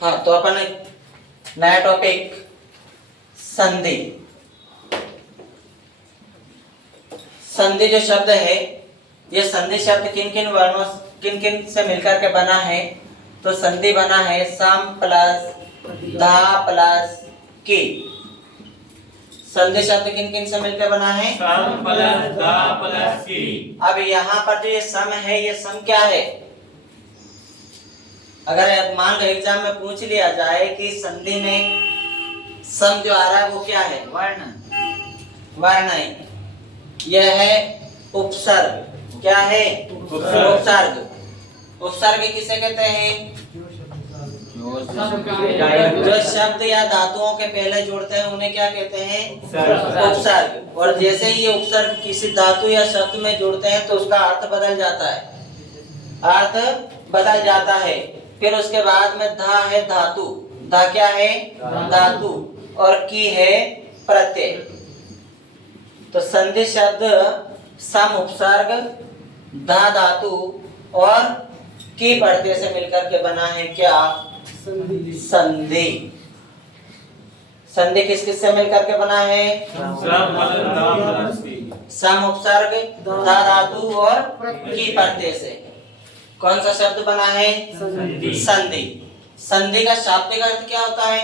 हाँ, तो अपन नया टॉपिक संधि। संधि जो शब्द है, ये संधि शब्द किन किन वर्णों किन किन से मिलकर के बना है? तो संधि बना है सम प्लस धा प्लस की। संधि शब्द किन किन से मिलकर बना है? सम प्लस धा प्लस की। अब यहाँ पर जो ये सम है, ये सम क्या है? अगर मान लो एग्जाम में पूछ लिया जाए कि संधि में सम जो आ रहा है वो क्या है? वर्ण। वर्ण है। यह है उपसर्ग। क्या है? उपसर्ग। उपसर्ग किसे कहते हैं? जो शब्द या धातुओं के पहले जुड़ते हैं उन्हें क्या कहते हैं? उपसर्ग। और जैसे ही ये उपसर्ग किसी धातु या शब्द में जुड़ते हैं तो उसका अर्थ बदल जाता है। अर्थ बदल जाता है। फिर उसके बाद में धा है धातु। धा क्या है? धातु। और की है प्रत्यय। तो संधि शब्द सम उपसर्ग, धा धातु और की प्रत्यय से मिलकर के बना है क्या? संधि। संधि किस किस से मिलकर के बना है? सम उपसर्ग, धा धातु और की प्रत्यय से। कौन सा शब्द बना है? संधि। संधि का शाब्दिक अर्थ क्या होता है?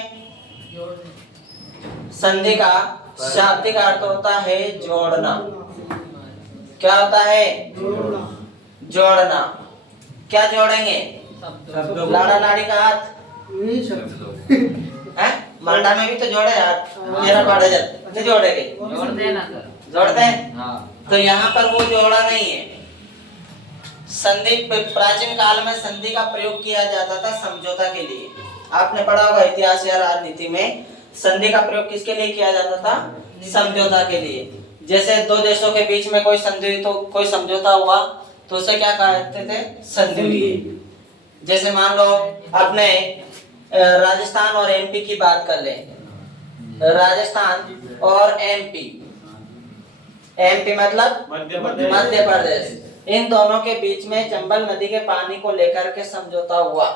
संधि का शाब्दिक अर्थ होता है जोड़ना। क्या होता है? जोड़ना। क्या जोड़ेंगे? लाड़ा लाड़ी का हाथ है? मांडा में भी तो जोड़े हाथ। मेरा पाड़े जाते जोड़ेंगे, जोड़ते हैं। तो यहाँ पर वो जोड़ा नहीं है। संधि प्राचीन काल में संधि का प्रयोग किया जाता था समझौता के लिए। आपने पढ़ा होगा इतिहास या राजनीति में संधि का प्रयोग किसके लिए किया जाता था? समझौता के लिए। जैसे दो देशों के बीच में कोई संधि तो कोई समझौता हुआ तो उसे क्या कहते थे? संधि हुई। जैसे मान लो अपने राजस्थान और एमपी की बात कर लें। राजस्थान और एमपी, एमपी मतलब मध्य प्रदेश, इन दोनों के बीच में चंबल नदी के पानी को लेकर के समझौता हुआ।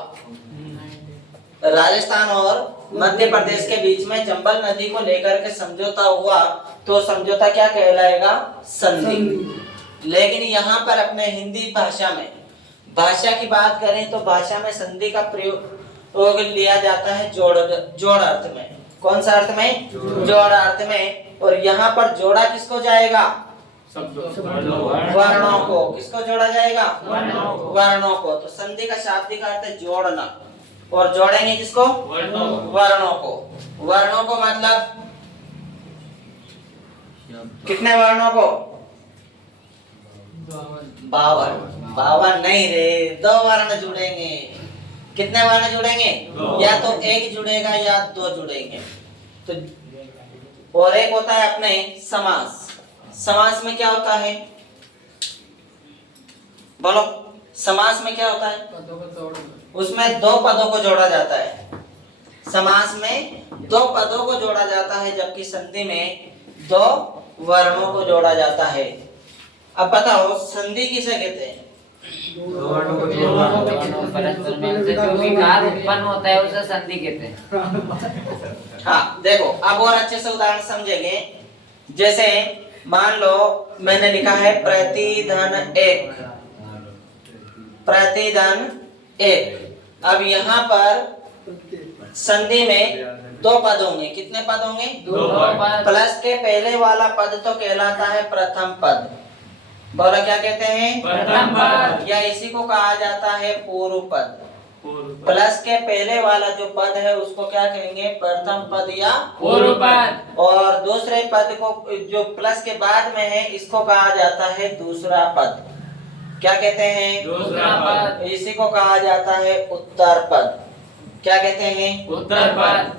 राजस्थान और मध्य प्रदेश के बीच में चंबल नदी को लेकर के समझौता हुआ तो समझौता क्या कहलाएगा? संधि। लेकिन यहाँ पर अपने हिंदी भाषा में भाषा की बात करें तो भाषा में संधि का प्रयोग लिया जाता है जोड़ अर्थ में। कौन सा अर्थ में? जोड़ अर्थ में। और यहाँ पर जोड़ा किसको जाएगा? वर्णों को। किसको जोड़ा जाएगा? वर्णों को। तो संधि का शाब्दिक अर्थ है जोड़ना। और जोड़ेंगे किसको? वर्णों को। वर्णों को मतलब कितने वर्णों को? 52। 52 नहीं रे, 2 वर्ण जुड़ेंगे। कितने वर्ण जुड़ेंगे? या तो एक जुड़ेगा या 2 जुड़ेंगे। तो और एक होता है अपने समास। समास में क्या होता है? बोलो, समास में क्या होता है? उसमें 2 पदों को जोड़ा जाता है। समास में 2 पदों को जोड़ा जाता है, जबकि संधि में 2 वर्णों को जोड़ा जाता है। अब बताओ संधि किसे कहते हैं? उत्पन्न होता है उसे संधि कहते हैं। हाँ देखो, अब और अच्छे से उदाहरण समझेंगे। जैसे मान लो मैंने लिखा है प्रतिधन 1, प्रतिधन 1। अब यहाँ पर संधि में 2 पद होंगे। कितने पद होंगे? 2 पद। प्लस के पहले वाला पद तो कहलाता है प्रथम पद। बोला क्या कहते हैं? प्रथम पद। या इसी को कहा जाता है पूर्व पद। प्लस के पहले वाला जो पद है उसको क्या कहेंगे? प्रथम पद या पूर्व पद। और दूसरे पद को जो प्लस के बाद में है इसको कहा जाता है दूसरा पद। क्या कहते हैं? दूसरा पद। इसी को कहा जाता है उत्तर पद। क्या कहते हैं? उत्तर पद।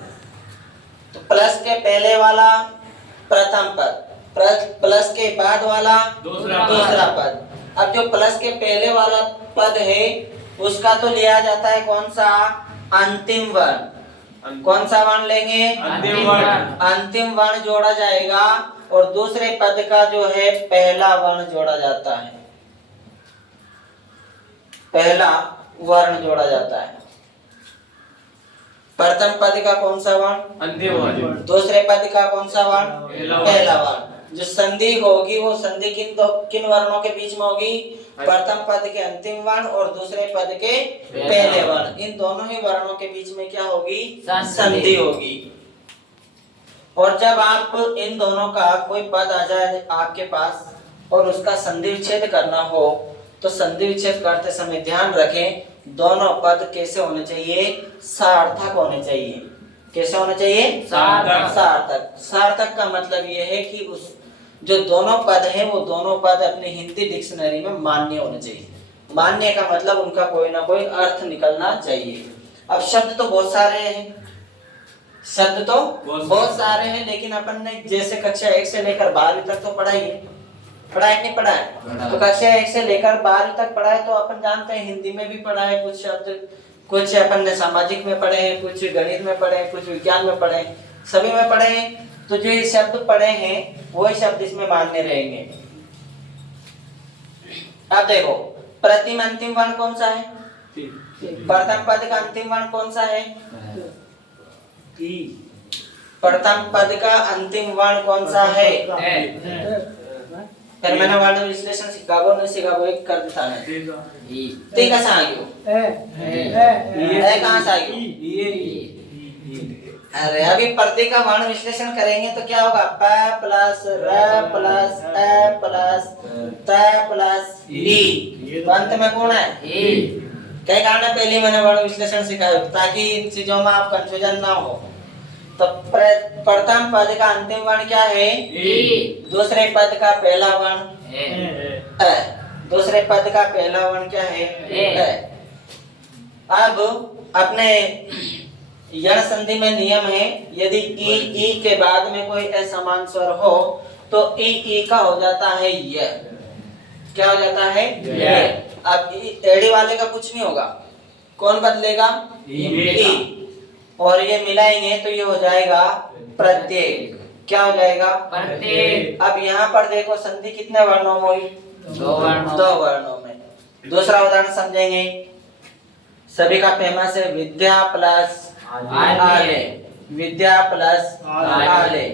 तो प्लस के पहले वाला प्रथम पद, प्लस के बाद वाला दूसरा पद। अब जो प्लस के पहले वाला पद है उसका तो लिया जाता है कौन सा? अंतिम वर्ण। कौन सा वर्ण लेंगे? अंतिम वर्ण। अंतिम वर्ण जोड़ा जाएगा और दूसरे पद का जो है पहला वर्ण जोड़ा जाता है। पहला वर्ण जोड़ा जाता है। प्रथम पद का कौन सा वर्ण? अंतिम वर्ण। दूसरे पद का कौन सा वर्ण? पहला वर्ण। पहला वर्ण। जो संधि होगी वो संधि किन वर्णों के बीच में होगी? प्रथम पद के अंतिम वर्ण और दूसरे पद के पहले वर्ण, इन दोनों ही वर्णों के बीच में क्या होगी? संधि होगी। और जब आप इन दोनों का कोई पद आ जाए आपके पास और उसका संधि विच्छेद करना हो तो संधि विच्छेद करते समय ध्यान रखें दोनों पद कैसे होने चाहिए? सार्थक होने चाहिए। कैसे होने चाहिए? सार्थक। सार्थक। सार्थक का मतलब यह है कि उस जो दोनों पद हैं वो दोनों पद अपने हिंदी डिक्शनरी में मान्य होने चाहिए। मान्य का मतलब उनका कोई ना कोई अर्थ निकलना चाहिए। अब शब्द तो बहुत सारे हैं, शब्द तो बहुत सारे हैं, लेकिन अपन ने जैसे कक्षा 1 से लेकर 12वीं तक तो पढ़ा ही है। पढ़ा है कि नहीं पढ़ा है? तो कक्षा 1 से लेकर 12वीं तक पढ़ा है तो अपन जानते हैं हिंदी में भी पढ़ा है कुछ शब्द, कुछ अपन ने सामाजिक में पढ़े हैं, कुछ गणित में पढ़े हैं, कुछ विज्ञान में पढ़े हैं, सभी में पढ़े हैं। तो जो ये शब्द पढ़े हैं वही शब्द इसमें मान्य रहेंगे। अब देखो प्रथम अंतिम वर्ण कौन सा है? प्रथम पद का अंतिम वर्ण कौन सा है? प्रथम पद का अंतिम वर्ण कौन सा है? फिर मैंने वर्ण विश्लेषण सिखा वो नहीं सिखा वो एक कर देता है। ती कहाँ से आ गयो? ए कहाँ से आ गयो? अरे अभी प्रति का वर्ण विश्लेषण करेंगे तो क्या होगा? प प्लस र प्लस ए प्लस त प्लस ई, अंत में कौन है? कई कारण है पहले मैंने वर्ण विश्लेषण सिखाया ताकि इन चीजों में आप कंफ्यूजन ना हो। तो प्रथम पद का अंतिम वर्ण क्या है? दूसरे पद का पहला वर्ण अ। दूसरे पद का पहला वर्ण क्या है? अ। अब अपने यण संधि में नियम है यदि ई के बाद में कोई असमान स्वर हो तो ई का हो जाता है य। क्या हो जाता है? य। अब एड़ी वाले का कुछ नहीं होगा, कौन बदलेगा? ई। और ये मिलाएंगे तो ये हो जाएगा प्रत्येक। क्या हो जाएगा? प्रत्येक। अब यहाँ पर देखो संधि कितने वर्णों में हुई? दो वर्णों में। दूसरा उदाहरण समझेंगे। सभी का फेमस है विद्या प्लस आले। विद्या प्लस आले।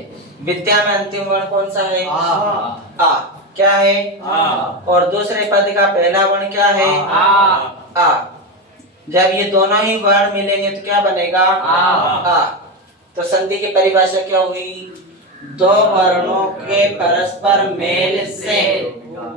विद्या में अंतिम वर्ण कौन सा है? आ। क्या है? और दूसरे पद का पहला वर्ण क्या है? आ। जब ये दोनों ही वर्ण मिलेंगे तो क्या बनेगा? आ। तो संधि की परिभाषा क्या हुई? दो वर्णों के परस्पर मेल से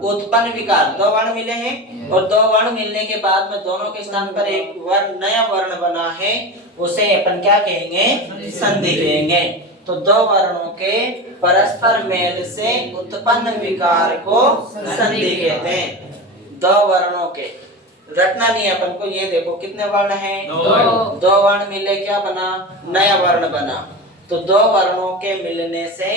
उत्पन्न विकार। दो वर्ण मिले हैं और दो वर्ण मिलने के बाद में दोनों के स्थान पर एक वर्ण नया वर्ण बना है, उसे अपन क्या कहेंगे? संधि कहेंगे। तो दो वर्णों के परस्पर मेल से उत्पन्न विकार को संधि कहते हैं। दो वर्णों के रटना नहीं अपन को। ये देखो कितने वर्ण हैं? दो वर्ण मिले क्या बना? नया वर्ण बना। तो दो वर्णों के मिलने से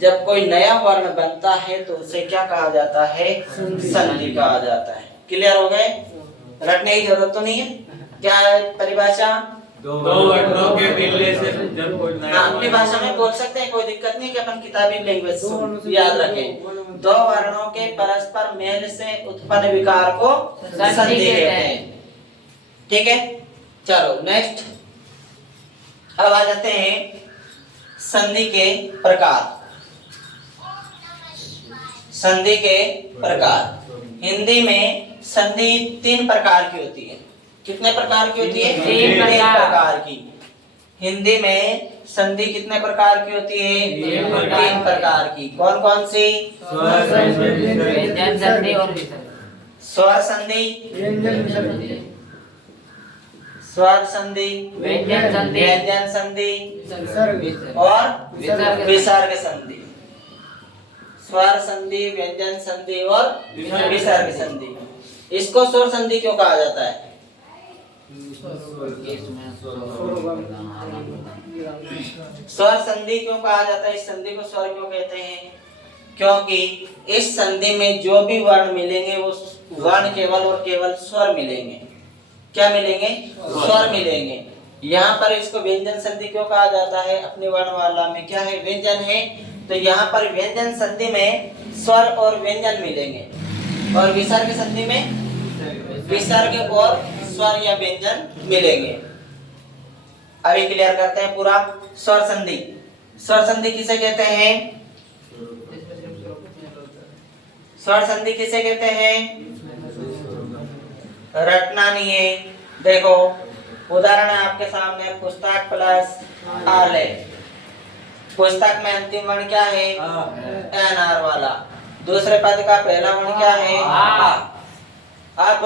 जब कोई नया वर्ण बनता है तो उसे क्या कहा जाता है? संधि कहा जाता है। क्लियर हो गए? रटने की जरूरत तो नहीं है। क्या है परिभाषा? दो वर्णों के मिलने से जब कोई नया अपनी भाषा में बोल सकते हैं, कोई दिक्कत नहीं कि अपन किताबी लैंग्वेज याद रखें। दो वर्णों के परस्पर मेल से उत्पन्न विकार को संधि कहते हैं। ठीक है, चलो नेक्स्ट। अब आ जाते हैं संधि के प्रकार। संधि के प्रकार हिंदी में संधि 3 प्रकार की होती है। कितने प्रकार की होती है? 3 प्रकार की। हिंदी में संधि कितने प्रकार की होती है? 3 प्रकार की। कौन कौन सी? व्यंजन संधि और विसर्ग। स्वर संधि, स्वर संधि, व्यंजन संधि, व्यंजन संधि और विसर्ग संधि। स्वर संधि, व्यंजन संधि और विसर्ग संधि। इसको स्वर संधि क्यों कहा जाता है? स्वर संधि क्यों कहा जाता है? इस संधि को स्वर क्यों कहते हैं? क्योंकि इस संधि में जो भी वर्ण मिलेंगे वो वर्ण केवल और केवल स्वर मिलेंगे। क्या मिलेंगे? स्वर मिलेंगे। यहाँ पर इसको व्यंजन संधि क्यों कहा जाता है? अपनी वर्णमाला में क्या है? व्यंजन है। तो यहाँ पर व्यंजन संधि में स्वर और व्यंजन मिलेंगे और विसर्ग संधि में विसर्ग और स्वर या व्यंजन मिलेंगे। अभी क्लियर करते हैं पूरा। स्वर संधि, स्वर संधि किसे कहते हैं? स्वर संधि किसे कहते हैं? रटना नहीं है। देखो उदाहरण है आपके सामने, पुस्तक प्लस आले। पुस्तक में अंतिम वर्ण क्या है? एन आर वाला। दूसरे पद का पहला वर्ण क्या है? आ। अब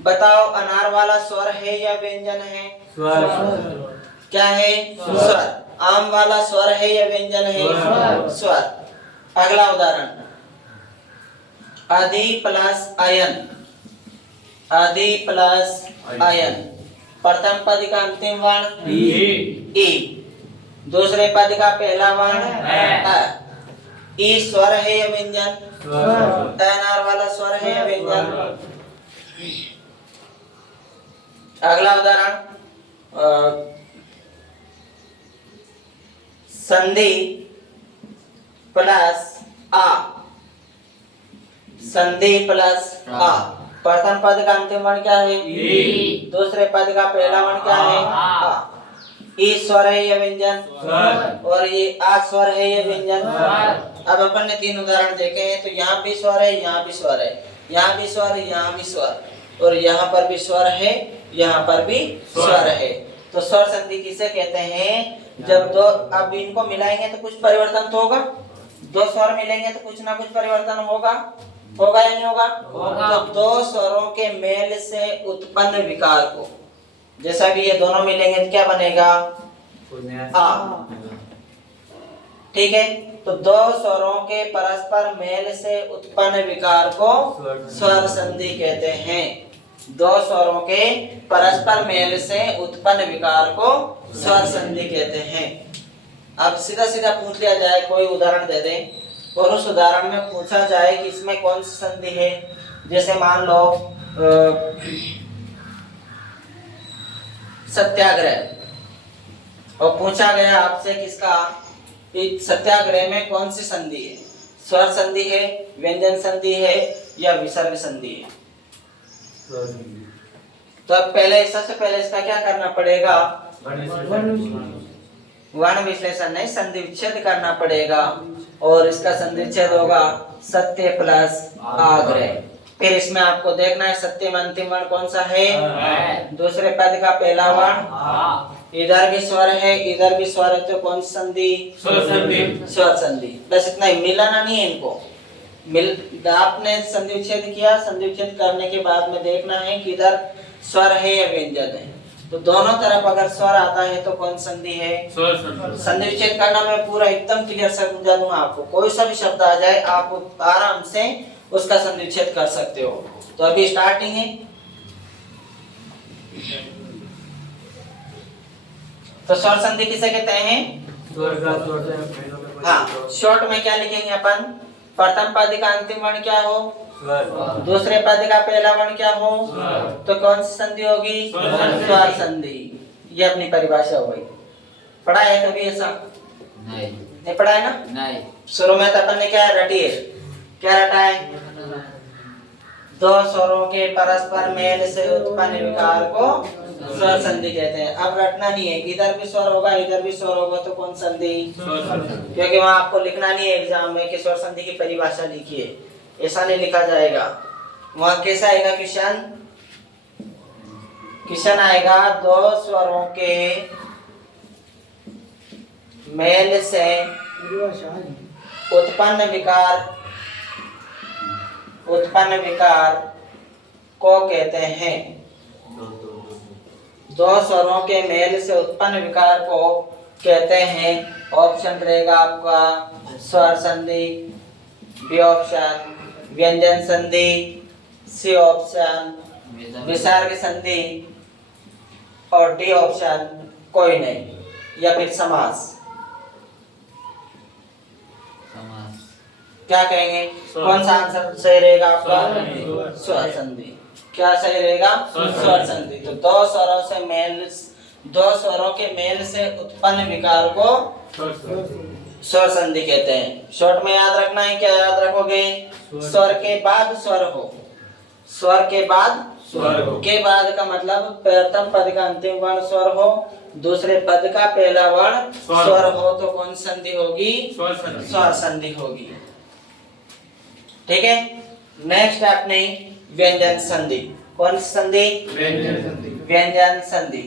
बताओ अनार वाला स्वर है या व्यंजन है? स्वर। क्या है? स्वर। आम वाला स्वर है या व्यंजन है? स्वर। अगला उदाहरण, आदि प्लस अयन, आदि प्लस अयन। प्रथम पद का अंतिम वर्ण ई, दूसरे पद का पहला वर्ण अ। ई स्वर है या व्यंजन? अनार वाला स्वर है या व्यंजन? अगला उदाहरण, संधि प्लस आ, संधि प्लस आ। प्रथम पद का अंतिम वर्ण क्या है? ई। दूसरे पद का पहला वर्ण क्या है? आ। ई स्वर है या व्यंजन? और ये आ स्वर है या व्यंजन? अब अपन ने तीन उदाहरण देखे हैं, तो यहाँ भी स्वर है, यहाँ भी स्वर है, यहाँ भी स्वर है, यहाँ भी स्वर, और यहाँ पर भी स्वर है, यहाँ पर भी स्वर है। तो स्वर संधि किसे कहते हैं? जब दो, अब इनको मिलाएंगे तो कुछ परिवर्तन तो होगा, दो स्वर मिलेंगे तो कुछ ना कुछ परिवर्तन होगा, होगा या नहीं होगा? तो दो स्वरों के मेल से उत्पन्न विकार को, जैसा कि ये दोनों मिलेंगे तो क्या बनेगा? आ। ठीक है, तो दो स्वरों के परस्पर मेल से उत्पन्न विकार को स्वर संधि कहते हैं। दो स्वरों के परस्पर मेल से उत्पन्न विकार को स्वर संधि कहते हैं। अब सीधा सीधा पूछ लिया जाए, कोई उदाहरण दे दें और उस उदाहरण में पूछा जाए कि इसमें कौन सी संधि है। जैसे मान लो सत्याग्रह, और पूछा गया आपसे किसका, सत्याग्रह में कौन सी संधि है? स्वर संधि है, व्यंजन संधि है, या विसर्ग संधि है? तो अब पहले, सबसे पहले इसका क्या करना पड़ेगा? वर्ण विश्लेषण नहीं, संधि विच्छेद करना पड़ेगा, और इसका संधि विच्छेद होगा सत्य प्लस आग्रह। फिर इसमें आपको देखना है सत्य में अंतिम वर्ण कौन सा है? दूसरे पद का पहला वर्ण, इधर भी स्वर है, इधर भी स्वर है, तो कौन सी संधि? स्वर संधि। स्वर संधि। बस इतना ही, मिलाना नहीं है इनको। आपने संधि विच्छेद किया, संधि विच्छेद करने के बाद में देखना है कि इधर स्वर है या व्यंजन है। तो दोनों तरफ अगर स्वर आता है तो कौन संधि है? संधि विच्छेद करना मैं पूरा एकदम क्लियर समझा दूंगा आपको। कोई सा भी शब्द आ जाए आप आराम से उसका संधि विच्छेद कर सकते हो। तो अभी स्टार्टिंग है, तो स्वर संधि किसे कहते हैं? हाँ, शॉर्ट में क्या लिखेंगे अपन? प्रथम पद का अंतिम वर्ण क्या हो? दूसरे पद का पहला वर्ण क्या हो? तो कौन सी संधि होगी? स्वर संधि। ये अपनी परिभाषा हो गई। पढ़ा है कभी ऐसा? नहीं पढ़ा है ना? नहीं। शुरू में तो अपन ने क्या रटी है, क्या रटा है? दो स्वरों के परस्पर मेल से उत्पन्न विकार को स्वर संधि कहते हैं। अब रटना नहीं है, इधर भी स्वर होगा, इधर भी स्वर होगा, तो कौन संधि? क्योंकि वहां आपको लिखना नहीं है एग्जाम में कि स्वर संधि की परिभाषा लिखिए, ऐसा नहीं लिखा जाएगा। वहां कैसा आएगा किशन? किशन आएगा दो स्वरों के मेल से उत्पन्न विकार को कहते हैं। दो स्वरों के मेल से उत्पन्न विकार को कहते हैं। ऑप्शन रहेगा आपका स्वर संधि, बी ऑप्शन व्यंजन संधि, सी ऑप्शन विसर्ग संधि, और डी ऑप्शन कोई नहीं, या फिर समास। क्या कहेंगे? कौन सा आंसर सही रहेगा आपका? स्वर संधि। क्या सही रहेगा? स्वर संधि। तो दो स्वरों के मेल से उत्पन्न विकार को स्वर संधि कहते हैं। शॉर्ट में याद रखना है, क्या याद रखोगे? स्वर के बाद स्वर हो, स्वर के बाद स्वर हो। के बाद का मतलब प्रथम पद का अंतिम वर्ण स्वर हो, दूसरे पद का पहला वर्ण स्वर हो तो कौन संधि होगी? स्वर संधि। स्वर संधि होगी। ठीक है, नेक्स्ट अपने व्यंजन संधि। कौन सी संधि? व्यंजन संधि। व्यंजन संधि।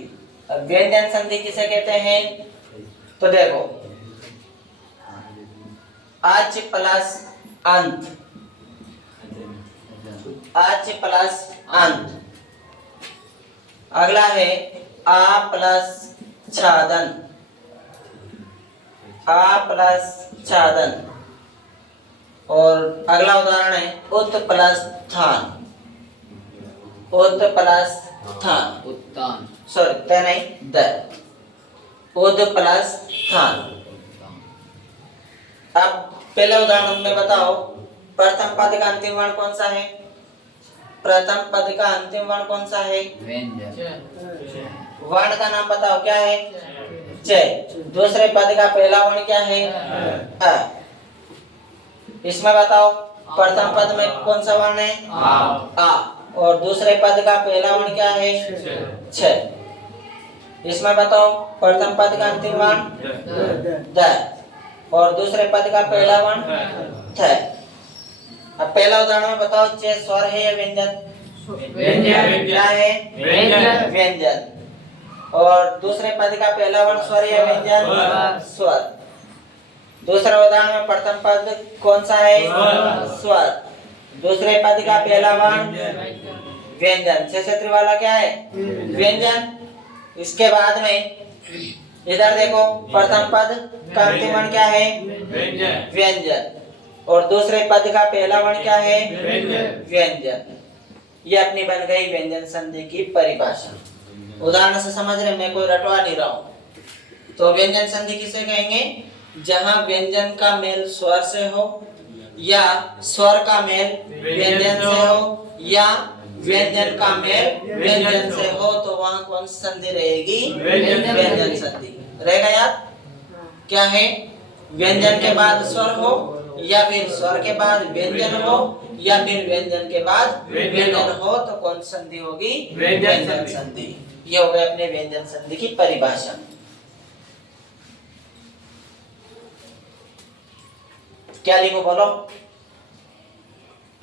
अब व्यंजन संधि किसे कहते हैं? तो देखो, आच प्लस अंत, आच प्लस अंत। अगला है आ प्लस छादन, आ प्लस छादन। और अगला उदाहरण है उत प्लस थान, उत प्लस थान, उत्तान, सॉरी त नहीं द, उद प्लस थान। अब पहले उदाहरण में बताओ, प्रथम पद का अंतिम वर्ण कौन सा है? प्रथम पद का अंतिम वर्ण कौन सा है? व्यंजन, वर्ण का नाम बताओ, क्या है? च। दूसरे पद का पहला वर्ण क्या है? अ। इसमें बताओ, प्रथम पद में कौन सा वर्ण है? आ। और दूसरे पद का पहला वर्ण क्या है? छ। इसमें बताओ, प्रथम पद का अंतिम वर्ण द और दूसरे पद का पहला वर्ण थ। अब पहला उदाहरण में बताओ, चे स्वर है या व्यंजन? व्यंजन। क्या है? व्यंजन। व्यंजन। और दूसरे पद का पहला वर्ण स्वर या व्यंजन? स्वर। दूसरा उदाहरण में प्रथम पद कौन सा है? स्वर। दूसरे पद का पहला वर्ण व्यंजन। क्षेत्र वाला क्या है? व्यंजन। इसके बाद में इधर देखो, प्रथम पद का अंतिम वर्ण क्या है? व्यंजन। व्यंजन। और दूसरे पद का पहला वर्ण क्या है? व्यंजन। व्यंजन। ये अपनी बन गई व्यंजन संधि की परिभाषा। उदाहरण से समझ रहे, मैं कोई रटवा नहीं रहा हूं। तो व्यंजन संधि किसे कहेंगे? जहां व्यंजन का मेल स्वर से हो, या स्वर का मेल व्यंजन से हो, या व्यंजन का मेल व्यंजन से हो, तो वहां कौन सी संधि रहेगी? व्यंजन संधि रहेगा। याद क्या है? व्यंजन के बाद स्वर हो, या फिर स्वर के बाद व्यंजन हो, या फिर व्यंजन के बाद व्यंजन हो, तो कौन सी संधि होगी? व्यंजन संधि। ये हो गए अपने व्यंजन संधि की परिभाषा। क्या लिखो बोलो,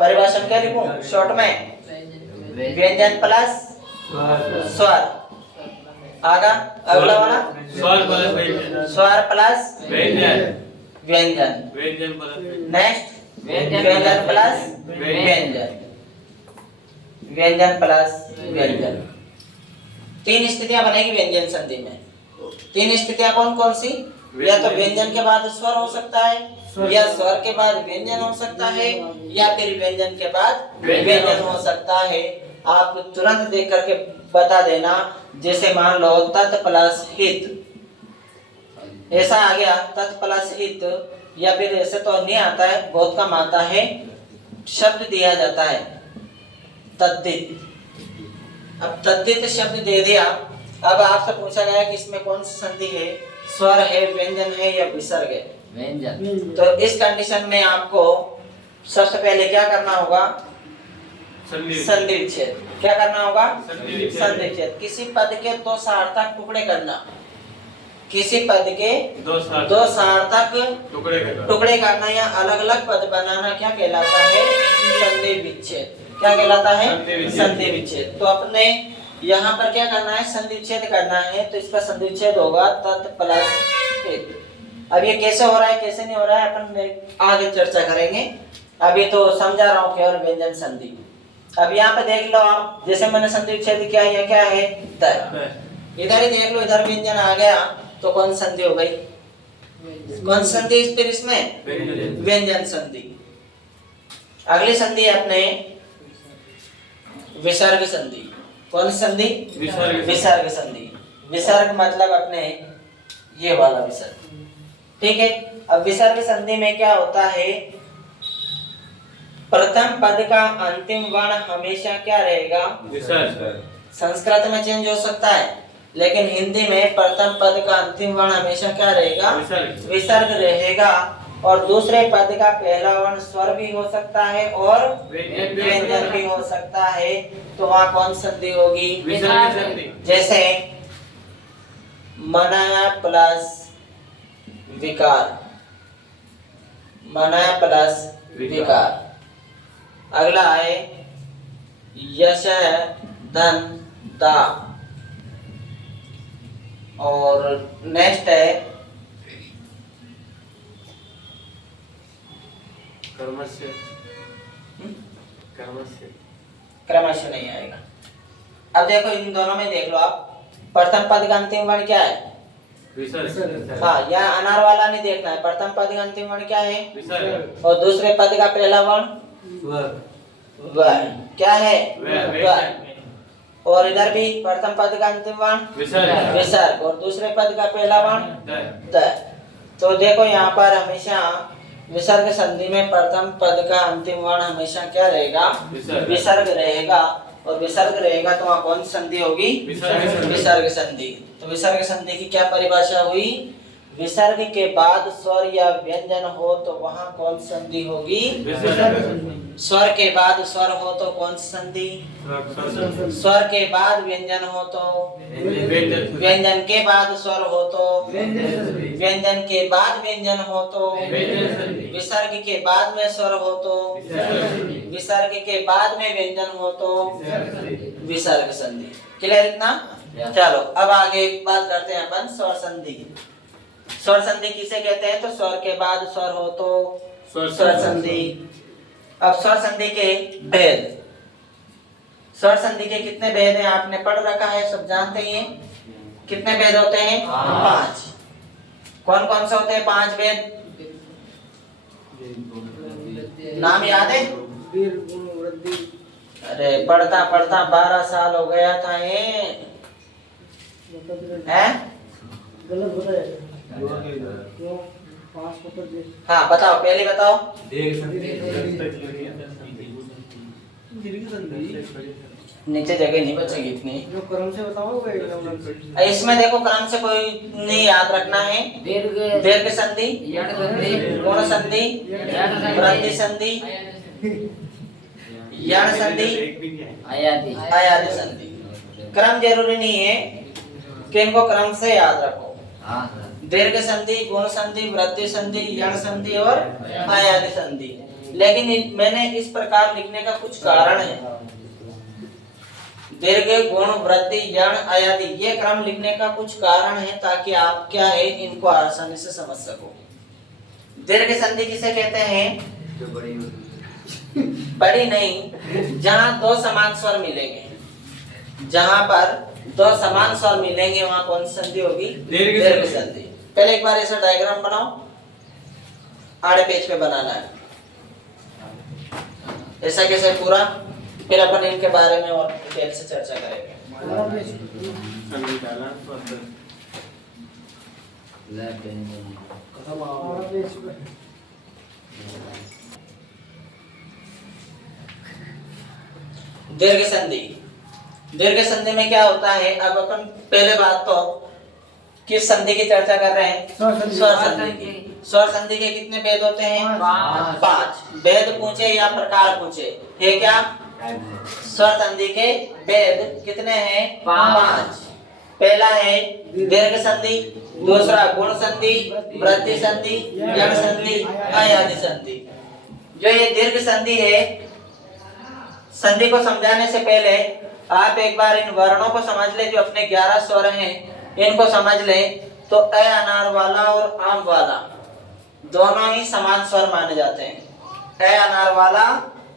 परिभाषा क्या लिखूं शॉर्ट में? व्यंजन प्लस स्वर। आगा अगला वाला स्वर प्लस व्यंजन। स्वर प्लस व्यंजन। व्यंजन। व्यंजन प्लस व्यंजन। नेक्स्ट व्यंजन प्लस व्यंजन, व्यंजन प्लस व्यंजन। तीन स्थितियां बनेगी व्यंजन संधि में। तीन स्थितियां कौन कौन सी? या तो व्यंजन के बाद स्वर हो सकता है, या स्वर के बाद व्यंजन हो सकता है, या फिर व्यंजन के बाद व्यंजन हो सकता है। आप तुरंत देख करके बता देना। जैसे मान लो तत् प्लस हित, ऐसा आ गया तत् प्लस हित, या फिर ऐसे तो नहीं आता है, बहुत कम आता है, शब्द दिया जाता है तद्धित। अब तद्धित शब्द दे दिया, अब आपसे पूछा गया कि इसमें कौन सी संधि है? स्वर है, व्यंजन है, या विसर्ग है? व्यंजन। तो इस कंडीशन में आपको सबसे पहले क्या करना होगा? संधि विच्छेद। क्या करना होगा? संधि विच्छेद। संधि विच्छेद। किसी पद के दो सार्थक टुकड़े करना, किसी पद के दो सार्थक टुकड़े करना या अलग अलग पद बनाना क्या कहलाता है? संधि विच्छेद। क्या कहलाता है? संधि विच्छेद। तो अपने यहाँ पर क्या करना है? संधि विच्छेद करना है, तो इसका संधि विच्छेद होगा तत् प्लस हित। अब ये कैसे हो रहा है, कैसे नहीं हो रहा है, अपन आगे चर्चा करेंगे। अभी तो समझा रहा हूँ केवल व्यंजन संधि। अब यहाँ पे देख लो आप, जैसे मैंने संधि विच्छेद किया, ये क्या है? त। इधर ही देख लो, इधर व्यंजन आ गया, तो कौन संधि हो गई? कौन संधि फिर इसमें? व्यंजन संधि। अगली संधि अपने विसर्ग संधि। कौन संधि? विसर्ग संधि। विसर्ग मतलब अपने ये वाला विसर्ग। ठीक है। अब विसर्ग संधि में क्या होता है? प्रथम पद का अंतिम वर्ण हमेशा क्या रहेगा? संस्कृत में चेंज हो सकता है, लेकिन हिंदी में प्रथम पद का अंतिम वर्ण हमेशा क्या रहेगा? विसर्ग रहेगा। और दूसरे पद का पहला वर्ण स्वर भी हो सकता है और व्यंजन भी हो सकता है, तो वहां कौन संधि होगी? विसर्ग संधि। जैसे मना प्लस विकार, मना प्लस विकार। अगला है यश धन दा, और नेक्स्ट है कर्मस्य, कर्मस्य, क्रमशः नहीं आएगा। अब देखो इन दोनों में देख लो आप, प्रथम पद का अंतिम वर्ण क्या है? विसर्ग। हाँ, यहाँ अनार वाला नहीं देखना है, प्रथम पद का अंतिम वर्ण क्या है? विसर्ग। और दूसरे पद का पहला वर्ण वर्ण क्या है? वर्ण। और इधर भी प्रथम पद का अंतिम वर्ण विसर्ग। विसर्ग, और दूसरे पद का पहला वर्ण द। तो देखो यहाँ पर हमेशा विसर्ग संधि में प्रथम पद का अंतिम वर्ण हमेशा क्या रहेगा? विसर्ग रहेगा, और विसर्ग रहेगा तो वहाँ कौन संधि होगी? विसर्ग संधि। तो विसर्ग संधि की क्या परिभाषा हुई? विसर्ग के बाद स्वर या व्यंजन हो तो वहाँ कौन संधि होगी? स्वर के बाद स्वर हो तो कौन संधि? स्वर के बाद व्यंजन हो तो, व्यंजन के बाद स्वर हो तो, व्यंजन के बाद व्यंजन हो तो, विसर्ग के बाद में स्वर हो तो, विसर्ग के बाद में व्यंजन हो तो विसर्ग संधि। क्लियर इतना? चलो अब आगे बात करते हैं अपन स्वर संधि। स्वर संधि किसे कहते हैं? तो स्वर के बाद स्वर हो तो स्वर संधि। अब स्वर संधि के भेद, स्वर संधि के कितने भेद हैं आपने पढ़ रखा है, सब जानते ही हैं। कितने भेद होते हैं? 5। कौन कौन से होते हैं 5 भेद? नाम याद है? अरे पढ़ता पढ़ता 12 साल हो गया था ये, हैं? हाँ बताओ, पहले बताओ। नीचे जगह नहीं बचेगी इतनी, जो क्रम से बताओगे। इसमें देखो क्रम से कोई नहीं याद रखना है। दीर्घ संधि, गुण संधि, वृद्धि संधि, यण संधि, आयादी संधि। क्रम जरूरी नहीं है कि इनको क्रम से याद रखो। दीर्घ संधि, गुण संधि, वृद्धि संधि, यण संधि और आयादी संधि। लेकिन मैंने इस प्रकार लिखने का कुछ कारण है। दीर्घ, गुण, वृद्धि, यण, आयादी, ये क्रम लिखने का कुछ कारण है ताकि आप क्या है इनको आसानी से समझ सको। दीर्घ संधि किसे कहते हैं? बड़ी नहीं, जहां 2 समान स्वर मिलेंगे, जहां पर 2 समान स्वर मिलेंगे वहां कौन सी संधि होगी? दीर्घ संधि। पहले एक बार ऐसा डायग्राम बनाओ, आड़े पेज पे बनाना है ऐसा कैसे पूरा, फिर अपन इनके बारे में और डिटेल से चर्चा करेंगे। दीर्घ संधि, दीर्घ संधि में क्या होता है? अब अपन पहले बात तो किस संधि की चर्चा कर रहे हैं? स्वर संधि की। स्वर संधि के कितने भेद होते हैं? 5। भेद पूछे या प्रकार पूछे, है क्या? स्वर संधि के भेद कितने हैं? 5। पहला है दीर्घ संधि, दूसरा गुण संधि, वृद्धि संधि, यण संधि, आयादी संधि। जो ये दीर्घ संधि है, संधि को समझाने से पहले आप एक बार इन वर्णों को समझ ले, जो अपने 11 स्वर हैं इनको समझ ले। तो अ अनार वाला और आम वाला दोनों ही समान स्वर माने जाते हैं। अ अनार वाला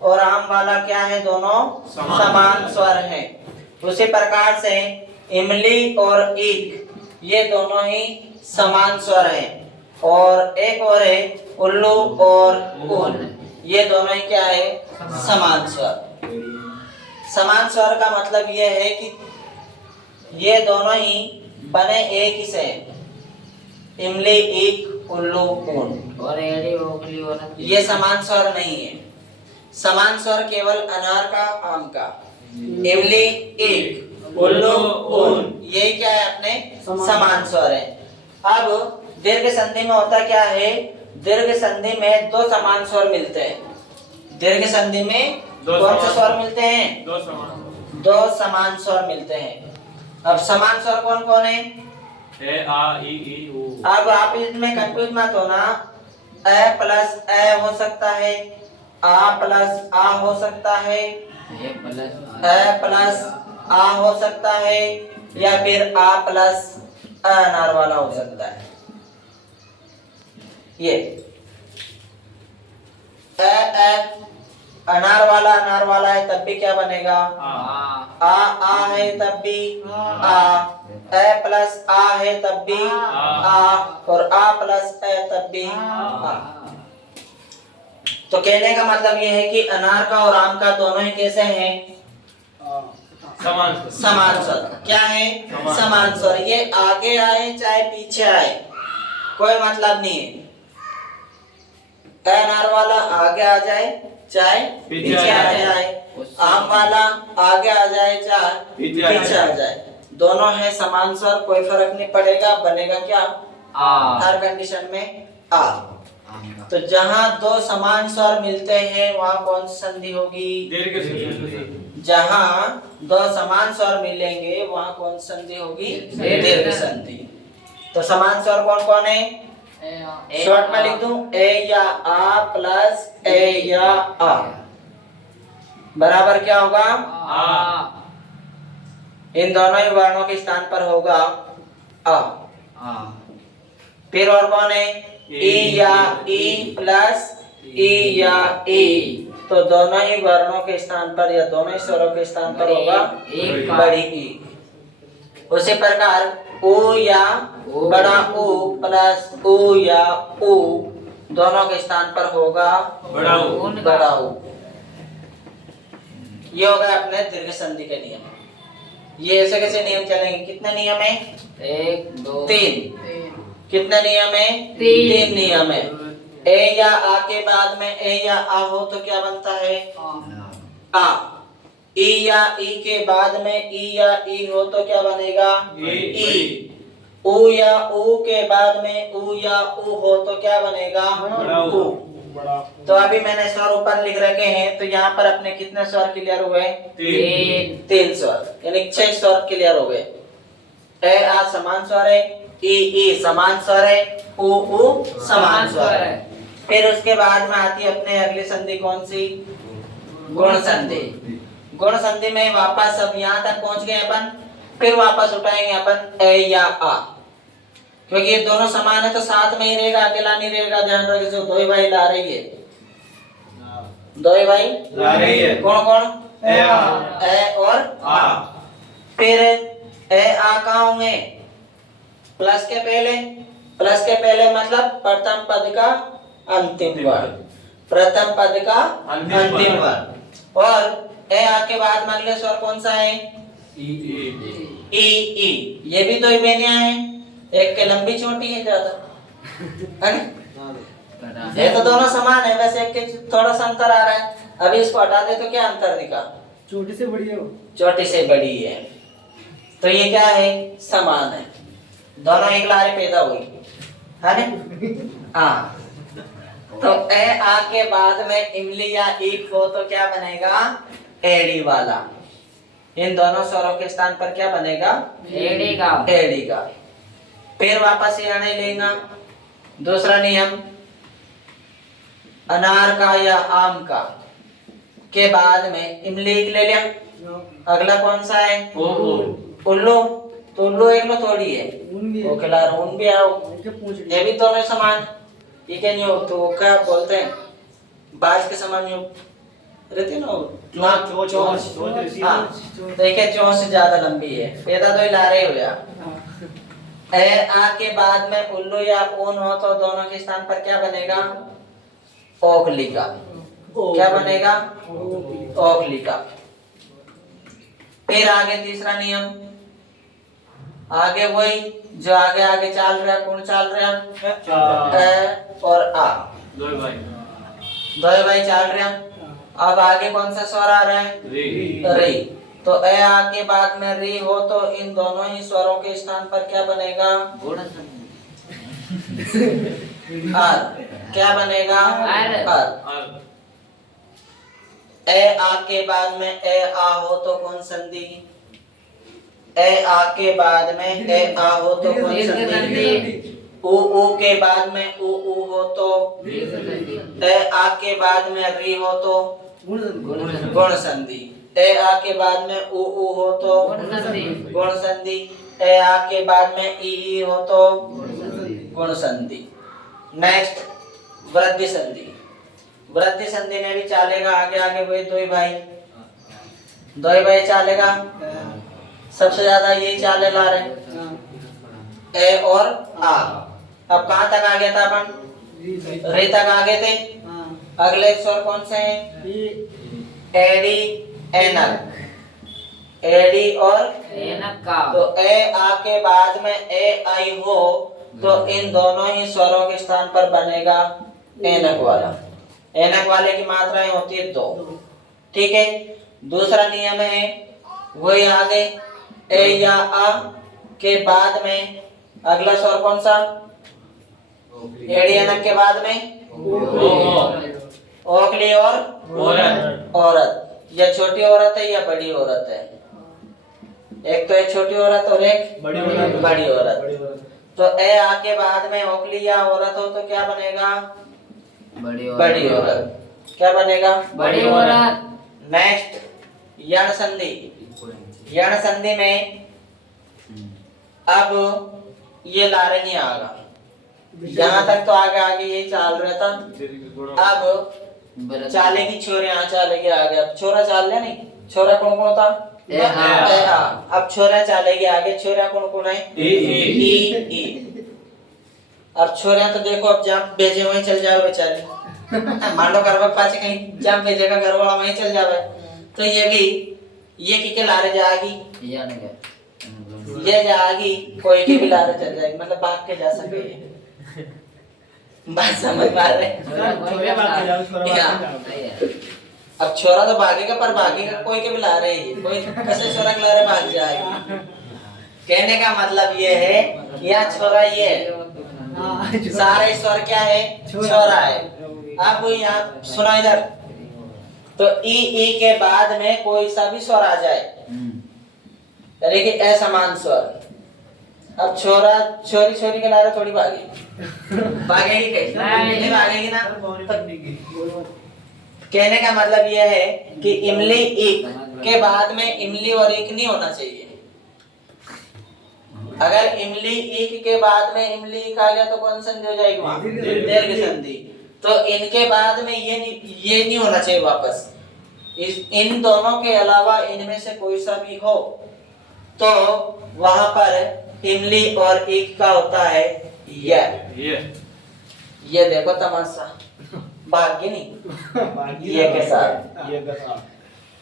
और आम वाला क्या है? दोनों समान स्वर हैं। उसी प्रकार से इमली और ईक, ये दोनों ही समान स्वर हैं। और एक और है उल्लू और ऊन, ये दोनों ही क्या है? समान स्वर। समान स्वर का मतलब ये है कि ये दोनों ही बने एक ही से, इमली, ईक, उल्लू, ऊन। और एड़ी ओखली और ये समान स्वर नहीं है। समान स्वर केवल अनार का, आम का। इमली, ईक, उल्लू, ऊन, ये क्या है? अपने समान स्वर है। अब दीर्घ संधि में होता क्या है? दीर्घ संधि में दो समान स्वर मिलते हैं। दीर्घ संधि में दो कौन से समान- स्वर मिलते हैं? दो समान दो समान स्वर मिलते हैं। अब समान स्वर कौन कौन है? ए आ ई उ। अब आप इसमें कंफ्यूज मत होना। ए प्लस ए हो सकता है, आ प्लस आ हो सकता है, ए ए प्लस आ हो सकता है, या फिर आ प्लस अनार वाला हो सकता है। ये ए अनार वाला है तब भी क्या बनेगा? आ है तब भी आ, ए प्लस आ है तब भी आ, और आ प्लस ए तब भी आ। तो कहने का मतलब ये है कि अनार का और आम का दोनों ही कैसे हैं? समान समान स्वर। क्या है? समान। समान स्वर। ये आगे आए चाहे पीछे आए कोई मतलब नहीं है। अनार वाला आगे आ जाए चाहे पीछे पीछे आ आ जाए। जाए, आम वाला आगे आ जाए चाहे पीछे आ पीछे आ जाए। जाए, दोनों है समान स्वर, कोई फर्क नहीं पड़ेगा। बनेगा क्या? आ हर कंडीशन में आ। तो जहां दो समान स्वर मिलते हैं वहां कौन सी संधि होगी? दीर्घ संधि। जहां दो समान स्वर मिलेंगे वहां कौन सी संधि होगी? दीर्घ संधि। तो समान स्वर कौन कौन है? शॉर्ट में लिख दूं, ए या आ प्लस ए या आ बराबर क्या होगा? आ इन दोनों ही वर्णों के स्थान पर होगा आ। आ फिर और कौन है? ई या ई प्लस ई या ई, तो दोनों ही वर्णों के स्थान पर या दोनों ही स्वरों के स्थान पर होगा एक का। बड़ी ई। उसी प्रकार ओ या ओ। बड़ा ओ प्लस ओ या ओ दोनों के स्थान पर होगा बड़ा ऊ। बड़ा ओ। ये हो गए अपने दीर्घ संधि के नियम। ये ऐसे कैसे नियम चलेंगे? कितने नियम है? एक दो तीन। कितने नियम है? तीन। तीन नियम है। ए या आ के बाद में ए या आ हो तो क्या बनता है? आ। ई या ई के बाद में ई या ई हो तो क्या बनेगा? ई। ऊ या ऊ के बाद में ऊ या ऊ हो तो क्या बनेगा? बड़ा ऊ। ऊ। तो अभी मैंने स्वर ऊपर लिख रखे हैं, तो यहाँ पर अपने कितने स्वर क्लियर हुए? तीन। तीन स्वर, यानी 6 स्वर क्लियर हो गए। ए आ समान स्वर है, ई ई समान स्वर है, ऊ ऊ समान स्वर है। फिर उसके बाद में आती है अपने अगली संधि कौन सी? गुण संधि। गुण संधि में वापस अब यहाँ तक पहुंच गए अपन, फिर वापस उठाएंगे अपन ए या आ, क्योंकि ये दोनों समान है तो साथ में ही रहेगा, अकेला नहीं रहेगा। ध्यान रखिए, जो दो ही भाई ला रही है, दो ही भाई ला रही है। कौन कौन? ए आ। ए और आ। फिर ए आ कहाँ होंगे? प्लस के पहले। प्लस के पहले मतलब प्रथम पद का अंतिम वर्ण, प्रथम पद का अंतिम अंतिम वर्ण। वर्ण। और ए आ के बाद में अगले स्वर कौन सा है? ई ई ई। ये भी दो ही बेनिया है, एक के लंबी छोटी है ज्यादा, है ना? ये तो दोनों समान है, बस एक के थोड़ा सा अंतर आ रहा है। अभी इसको हटा दे तो क्या अंतर दिखा? छोटी से बड़ी है वो। छोटी से बड़ी है, तो ये क्या है? समान है, दोनों एक लारे पैदा हुई, है ना? हाँ। तो ए आ के बाद में इमली या ईक हो तो क्या बनेगा? एड़ी वाला। इन दोनों स्वरों के स्थान पर क्या बनेगा? एड़ी का। एड़ी का। फिर वापस ये आने लेगा दूसरा नियम, अनार का या आम का के बाद में इमली ले लिया। अगला कौन सा है? उल्लू। तो उल्लू एक लो थोड़ी है, ऊन भी वो है। खिला ऊन भी आओ, इनके पूंछ ये भी दोनों समान। ये क्या नहीं हो तो वो क्या बोलते हैं? बाज के समान यूं रहती है ना वो चोंच। हाँ, देखिए चोंच से ज्यादा लंबी है, पैदा तो ही ला रहे हो यार। ए आ के बाद में उल्लू या ऊन हो तो दोनों के स्थान पर क्या बनेगा? ओखलिका। क्या बनेगा? ओखलिका। फिर आगे तीसरा नियम, आगे वही जो आगे आगे चल रहा, कौन चल रहा? ए और आ, दो भाई। दो भाई चल रहा। अब आगे कौन सा स्वर आ रहा है? री। तो ए आ के बाद में री हो तो इन दोनों ही स्वरों के स्थान पर क्या बनेगा? गुण आर। क्या बनेगा अर। अर। ए आ के बाद में ए आ हो तो कौन संधि? ए आ के बाद में ए आ हो तो कौन दीर्घ संधि? संधि। उ के बाद में उ हो तो? दीर्घ संधि। ए आ के बाद में री हो तो? गुण संधि। गुण संधि। ए आ के बाद में उ हो तो? गुण संधि। गुण संधि। ए आ के बाद में ई हो तो? गुण संधि। नेक्स्ट वृद्धि संधि। वृद्धि संधि ने भी चलेगा आगे आगे हुए दो भाई चलेगा। सबसे ज्यादा ये चाले ला रहे ए और आ। अब कहाँ तक आ गया था अपन? रे तक आ गए थे। अगले स्वर कौन से हैं? एडी एनक। एडी और एनक का। तो ए आ के बाद में ए आई हो तो इन दोनों ही स्वरों के स्थान पर बनेगा एनक वाला। एनक वाले की मात्राएं होती है दो। ठीक है। दूसरा नियम है वही आगे ए या आ के बाद में अगला स्वर कौन सा? एडी एनक के बाद में ओखली और औरत। यह छोटी औरत है या बड़ी औरत है? एक तो एक छोटी औरत और एक बड़ी औरत। तो ए आ के बाद में ओखली या औरत हो तो क्या बनेगा? बड़ी औरत। क्या बनेगा? बड़ी औरत। नेक्स्ट यण संधि। यण संधि में अब ये लारे नहीं आगा। यहाँ तक तो आगे आगे यही चाल रहा था। अब चालेगी छोरे यहाँ चलेगी आगे। अब छोरा चाल ले नहीं। छोरा कौन कौन था? अब छोरा चलेगी आगे। छोरा कौन कौन है? ई। अब छोरा तो देखो अब जहाँ भेजे वहीं चल जाओ बेचारे। मांडो करवा पाचे कहीं जहाँ भेजेगा घर वाला वहीं चल जावे। तो ये भी ये की के लारे जाएगी। ये जाएगी कोई के भी लारे चल जाएगी। मतलब भाग के जा सके। बात समझ पा रहे? अब छोरा तो भागेगा पर भागेगा कोई के भी ला रहे हैं। कोई कैसे छोरा के ला रहे भाग जाएगा। कहने का मतलब ये है यह छोरा ये सारे स्वर क्या है? छोरा है। अब यहाँ सुना इधर तो ई के बाद में कोई सा भी स्वर आ जाए यानी कि असमान स्वर। अब छोरा छोरी छोरी के ला रहे थोड़ी भागेगी कैसे? नहीं भागेगी ना। तो कहने का मतलब यह है कि इमली एक के बाद में इमली और एक नहीं होना चाहिए। अगर इमली एक के बाद में इमली एक आ गया तो कौन संधि हो जाएगी? वहां दीर्घ संधि। तो इनके बाद में ये नहीं होना चाहिए वापस। इन दोनों के अलावा इनमें से कोई सा भी हो तो वहां पर इमली और एक का होता है ये देखो तमाशा। भाग्य नहीं ये के साथ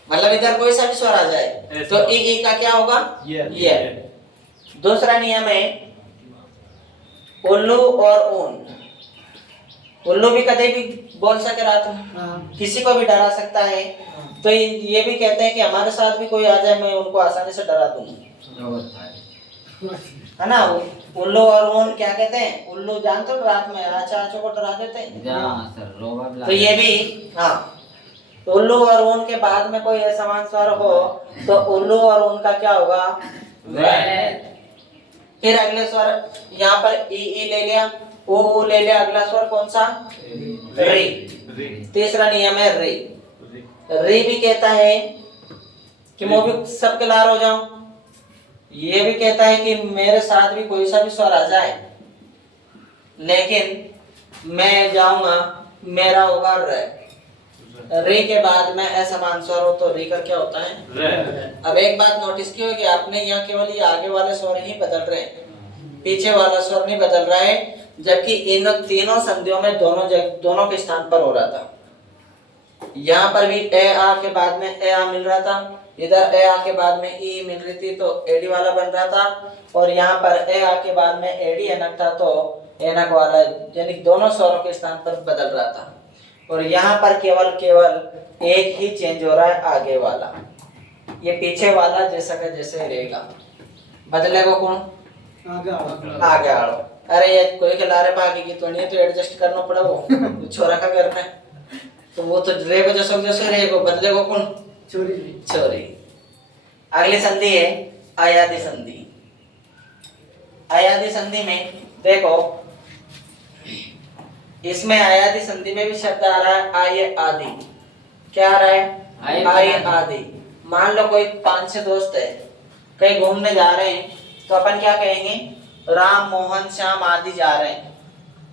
मतलब इधर कोई सा भी स्वर आ जाए तो एक का क्या होगा? ये। दूसरा नियम है उल्लू और ऊन। उल्लू भी कभी भी बोल सके रात में। किसी को भी डरा सकता है। तो ये भी कहते हैं कि हमारे साथ भी कोई आ जाए मैं उनको आसानी से डरा दूंगा। है ना? उल्लू और ऊन क्या कहते हैं? उल्लू जानते हो रात में आँचों को डरा देते हैं। तो ये भी हाँ। तो उल्लू और ऊन के बाद में कोई असमान स्वर हो तो उल्लू और ऊन का क्या होगा? फिर अगले स्वर यहाँ पर ई ले लिया, ओ ले लिया। अगला स्वर कौन सा? री। तीसरा नियम है री। री भी कहता है कि मैं भी सबके लार हो जाऊं। ये भी कहता है कि मेरे साथ भी कोई सा भी स्वर आ जाए लेकिन मैं जाऊंगा मेरा होगा रे। रे के बाद में असमान स्वर हो तो रे का क्या होता है? अब एक बात नोटिस की होगी आपने, यहाँ केवल ये आगे वाले स्वर ही बदल रहे हैं, पीछे वाला स्वर नहीं बदल रहा है। जबकि इन तीनों संधियों में दोनों के स्थान पर हो रहा था। यहाँ पर भी ए आ के बाद में ए आ मिल रहा था, इधर ए आ के बाद में ई मिल रही थी तो एडी वाला बन रहा था, और यहाँ पर ए आ के बाद में एडी एनक था तो एनक वाला, यानी दोनों स्वरों के स्थान पर बदल रहा था। और यहाँ पर केवल एक ही चेंज हो रहा है, आगे वाला। ये पीछे वाला जैसा का जैसे रहेगा, बदलेगा कौन? आगे आड़ो। अरे ये कोई के लारे भागी की तो नहीं, तो एडजस्ट करना पड़ा वो छोरा का घर में, तो वो तो रहेगो जैसे रहेगो, बदलेगो कौन? छोरी। अगली संधि है आयादी संधि। आयादी संधि में देखो, इसमें आयादी संधि में भी शब्द आ रहा है आय आदि। क्या आ रहा है? आय आदि। मान लो कोई 5-6 दोस्त है, कहीं घूमने जा रहे हैं, तो अपन क्या कहेंगे? राम मोहन श्याम आदि जा रहे हैं।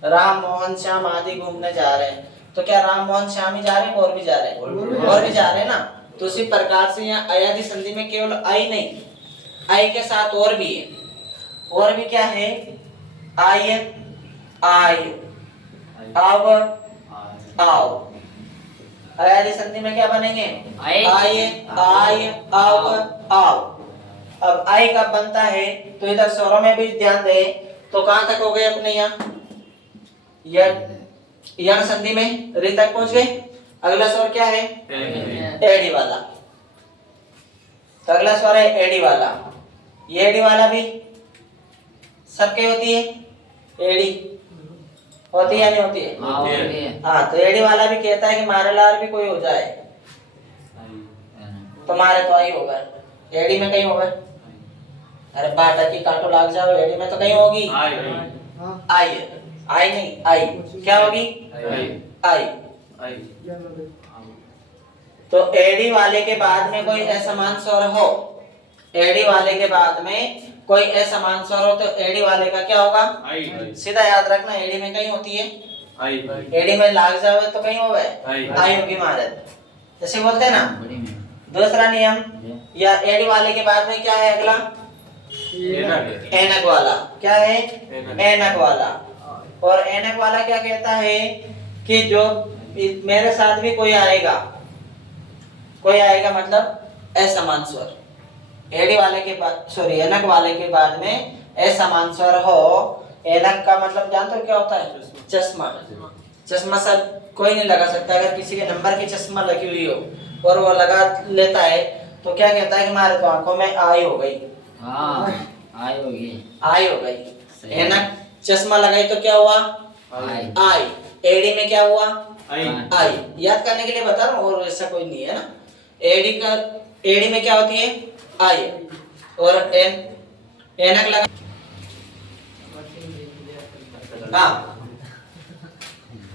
राम मोहन श्याम आदि घूमने जा रहे हैं, तो क्या राम मोहन श्याम ही जा रहे हैं और भी जा रहे हैं? और भी जा रहे हैं ना। तो उसी प्रकार से यहाँ अयादी संधि में केवल आई नहीं, आई के साथ और भी है। और भी क्या है? आय आय, अब आओ। अयादी संधि में क्या बनेंगे? आय आय अब आओ। अब आई कब बनता है? तो इधर स्वरों में भी ध्यान दे, तो कहां तक हो गए अपने यहाँ? यण संधि में रे तक पहुंच गए। अगला स्वर क्या है? एडी वाला। तो अगला स्वर है एडी वाला। ये एडी वाला भी सबके होती है, एडी होती है या नहीं होती है? हाँ, तो एडी वाला भी कहता है कि मारे लाल भी कोई हो जाए, तो मारे तो आई होगा, एडी में कहीं होगा। अरे बाटा की काटो लाग जाओ, एडी में तो कहीं होगी। आई, आई नहीं, आई क्या होगी? आई। तो एडी वाले के बाद में कोई असमान स्वर हो, एडी वाले के बाद में कोई असमान स्वर हो, तो एडी वाले का क्या होगा? सीधा याद रखना, एडी में कहीं होती है, एडी में लाग जावे तो कहीं होवे, आई होगी महाराज, जैसे बोलते हैं ना। दूसरा नियम, या एडी वाले के बाद में क्या है अगला? एनक वाला। क्या है? एनक वाला। और एनक वाला क्या कहता है कि जो मेरे साथ भी कोई आएगा, कोई आएगा मतलब असमान स्वर। एडी वाले के बाद, सॉरी, एनक वाले के बाद में असमान स्वर हो। एनक का मतलब जानते हो क्या होता है? चश्मा। चश्मा सब कोई नहीं लगा सकता। अगर किसी के नंबर की चश्मा लगी हुई हो और वो लगा लेता है, तो क्या कहता है कि हमारे तो आंखों में आई हो गई। आई होगी, आई हो गई। एनक चश्मा लगाई तो क्या हुआ? आई। एडी में क्या हुआ? आई। याद करने के लिए बता रहा हूँ, और ऐसा कोई नहीं है ना। एडी में क्या होती है? आई। और एनक लगा, हाँ,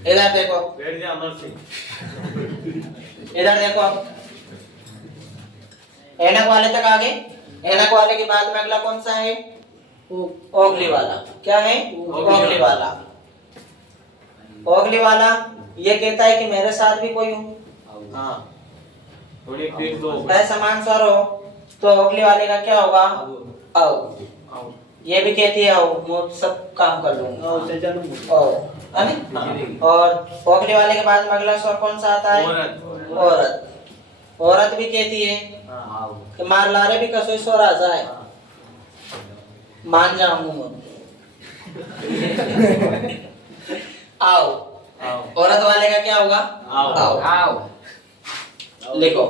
इधर देखो, इधर देखो, एनक वाले तक आ गए। एनक वाले के बाद में अगला कौन सा है? ओगली वाला। क्या है? ओगली वाला। ओगली वाला ये कहता है कि मेरे साथ भी कोई हो, समान स्वर हो, तो ओगली वाले का क्या होगा? आओ। ये भी कहती है आओ, मैं सब काम कर लूंगा। और ओगली वाले के बाद में अगला स्वर कौन सा आता है? औरत। औरत भी कहती है कि मार लारे भी कसोई स्वर आ जाए, मान जाऊंगा। आओ। औरत वाले का क्या होगा? आओ। लिखो।